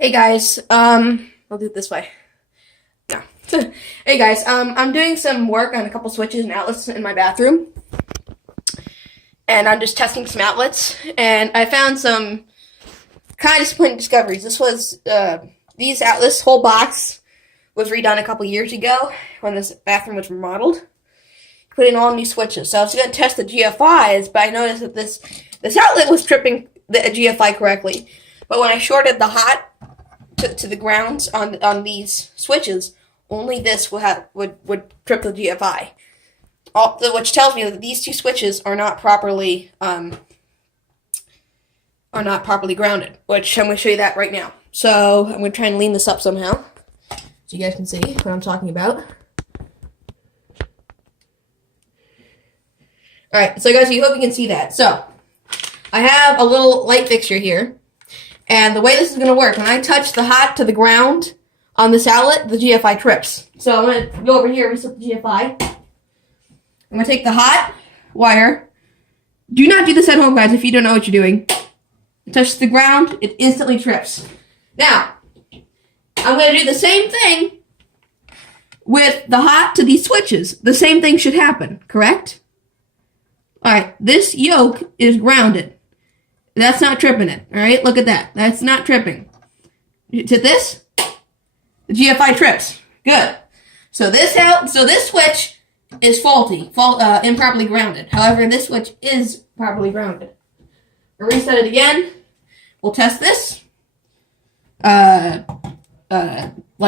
Hey guys, I'll do it this way. No. Hey guys, I'm doing some work on a couple switches and outlets in my bathroom. And I'm just testing some outlets. And I found some kind of disappointing discoveries. This whole box was redone a couple years ago when this bathroom was remodeled. Put in all new switches. So I was going to test the GFIs, but I noticed that this outlet was tripping the GFI correctly. But when I shorted the hot to the ground on these switches, only this would trip the GFI. Which tells me that these two switches are not properly grounded. Which I'm going to show you that right now. So I'm going to try and lean this up somehow, so you guys can see what I'm talking about. Alright, so guys, I hope you can see that. So, I have a little light fixture here. And the way this is going to work, when I touch the hot to the ground on this outlet, the GFI trips. So I'm going to go over here and reset the GFI. I'm going to take the hot wire. Do not do this at home, guys, if you don't know what you're doing. Touch the ground, it instantly trips. Now, I'm going to do the same thing with the hot to these switches. The same thing should happen, correct? Alright, this yoke is grounded. That's not tripping it. Alright, look at that. That's not tripping. To this, the GFI trips. Good. So this switch is faulty, improperly grounded. However, this switch is properly grounded. We'll reset it again. We'll test this. Light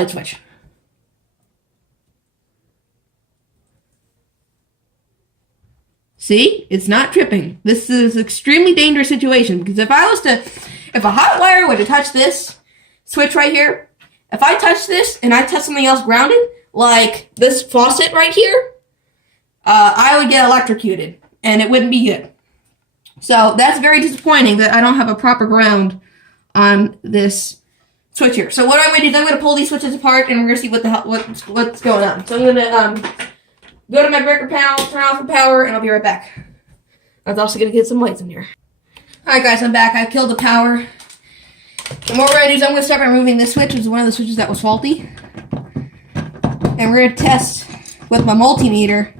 switch. See? It's not tripping. This is an extremely dangerous situation, because if a hot wire were to touch this switch right here, if I touch this and I touch something else grounded, like this faucet right here, I would get electrocuted, and it wouldn't be good. So that's very disappointing that I don't have a proper ground on this switch here. So what I'm going to do is I'm going to pull these switches apart, and we're going to see what's going on. So I'm going to go to my breaker panel, turn off the power, and I'll be right back. I was also going to get some lights in here. Alright guys, I'm back. I killed the power. And what we're going to do is I'm going to start by removing this switch, which is one of the switches that was faulty. And we're going to test with my multimeter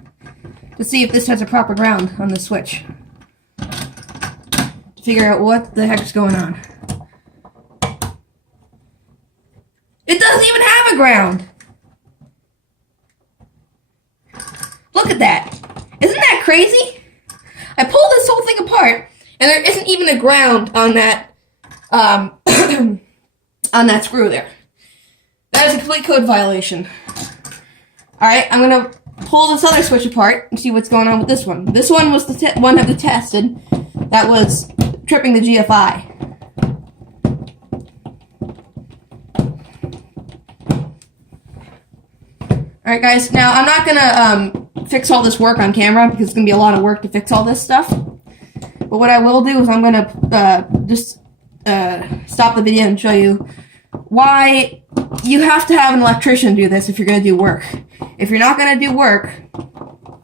to see if this has a proper ground on this switch. To figure out what the heck is going on. It doesn't even have a ground! Look at that. Isn't that crazy? I pulled this whole thing apart, and there isn't even a ground on that, on that screw there. That is a complete code violation. Alright, I'm gonna pull this other switch apart and see what's going on with this one. This one was the one that we tested that was tripping the GFI. Alright guys, now I'm not gonna fix all this work on camera because it's gonna be a lot of work to fix all this stuff. But what I will do is I'm gonna just stop the video and show you why you have to have an electrician do this if you're gonna do work. If you're not gonna do work,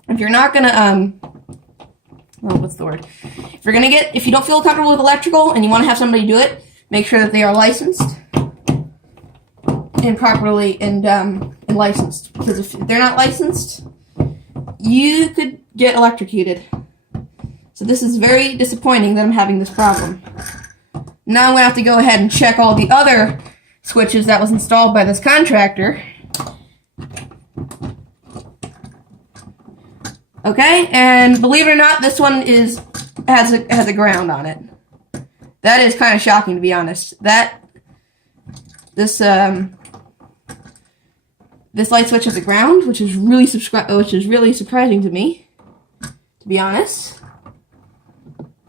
if you're not gonna what's the word? If you don't feel comfortable with electrical and you want to have somebody do it, make sure that they are licensed and properly and licensed, because if they're not licensed, you could get electrocuted. So this is very disappointing that I'm having this problem. Now I'm going to have to go ahead and check all the other switches that was installed by this contractor. Okay, and believe it or not, this one has a ground on it. That is kind of shocking, to be honest. This light switch has a ground, which is really surprising to me, to be honest.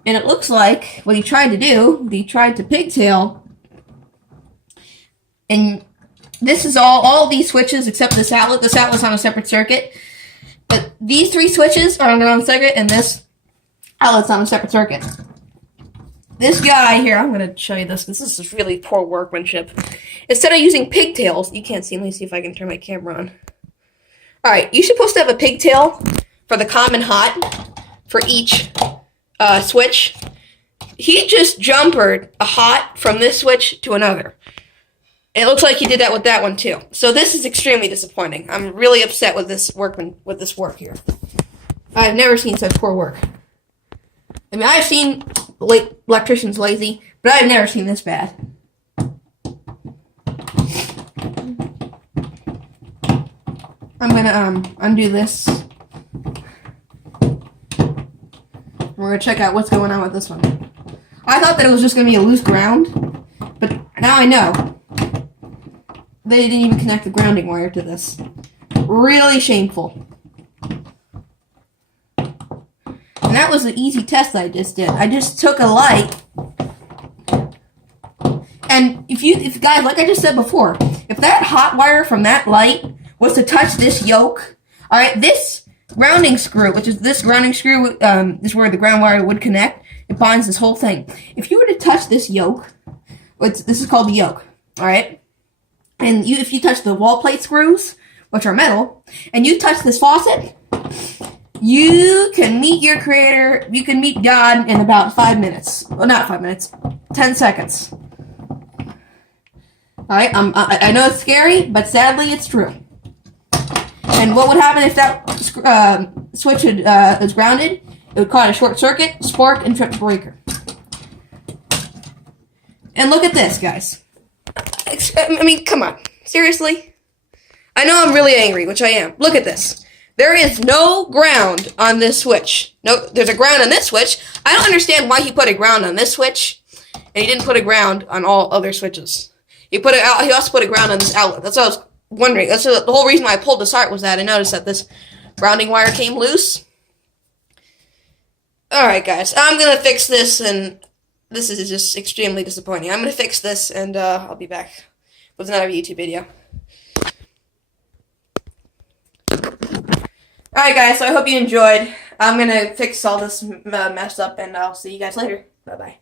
And it looks like what he tried to do, he tried to pigtail, and this is all these switches except this outlet. This outlet's on a separate circuit. But these three switches are on their own circuit, and this outlet's on a separate circuit. This guy here, I'm going to show you this, because this is really poor workmanship. Instead of using pigtails, you can't see, let me see if I can turn my camera on. Alright, you're supposed to have a pigtail for the common hot for each switch. He just jumpered a hot from this switch to another. And it looks like he did that with that one too. So this is extremely disappointing. I'm really upset with this work here. I've never seen such poor work. I mean, I've seen electricians lazy, but I've never seen this bad. I'm gonna undo this. We're gonna check out what's going on with this one. I thought that it was just gonna be a loose ground, but now I know. They didn't even connect the grounding wire to this. Really shameful. And that was the easy test I just did. I just took a light. And if guys, like I just said before, if that hot wire from that light was to touch this yoke, alright, this grounding screw, which is this grounding screw, is where the ground wire would connect. It binds this whole thing. If you were to touch this yoke, this is called the yoke, alright? And if you touch the wall plate screws, which are metal, and you touch this faucet, you can meet your creator, you can meet God in about 5 minutes. Well, not 5 minutes, 10 seconds. Alright, I know it's scary, but sadly it's true. And what would happen if that switch was grounded? It would cause a short circuit, spark, and trip the breaker. And look at this, guys. I mean, come on. Seriously? I know I'm really angry, which I am. Look at this. There is no ground on this switch. No, there's a ground on this switch. I don't understand why he put a ground on this switch, and he didn't put a ground on all other switches. He also put a ground on this outlet. That's what I was wondering. That's the whole reason why I pulled this apart was that I noticed that this grounding wire came loose. Alright, guys. I'm going to fix this, and this is just extremely disappointing. I'm going to fix this, and I'll be back with another YouTube video. Alright, guys. So I hope you enjoyed. I'm going to fix all this mess up, and I'll see you guys later. Bye-bye.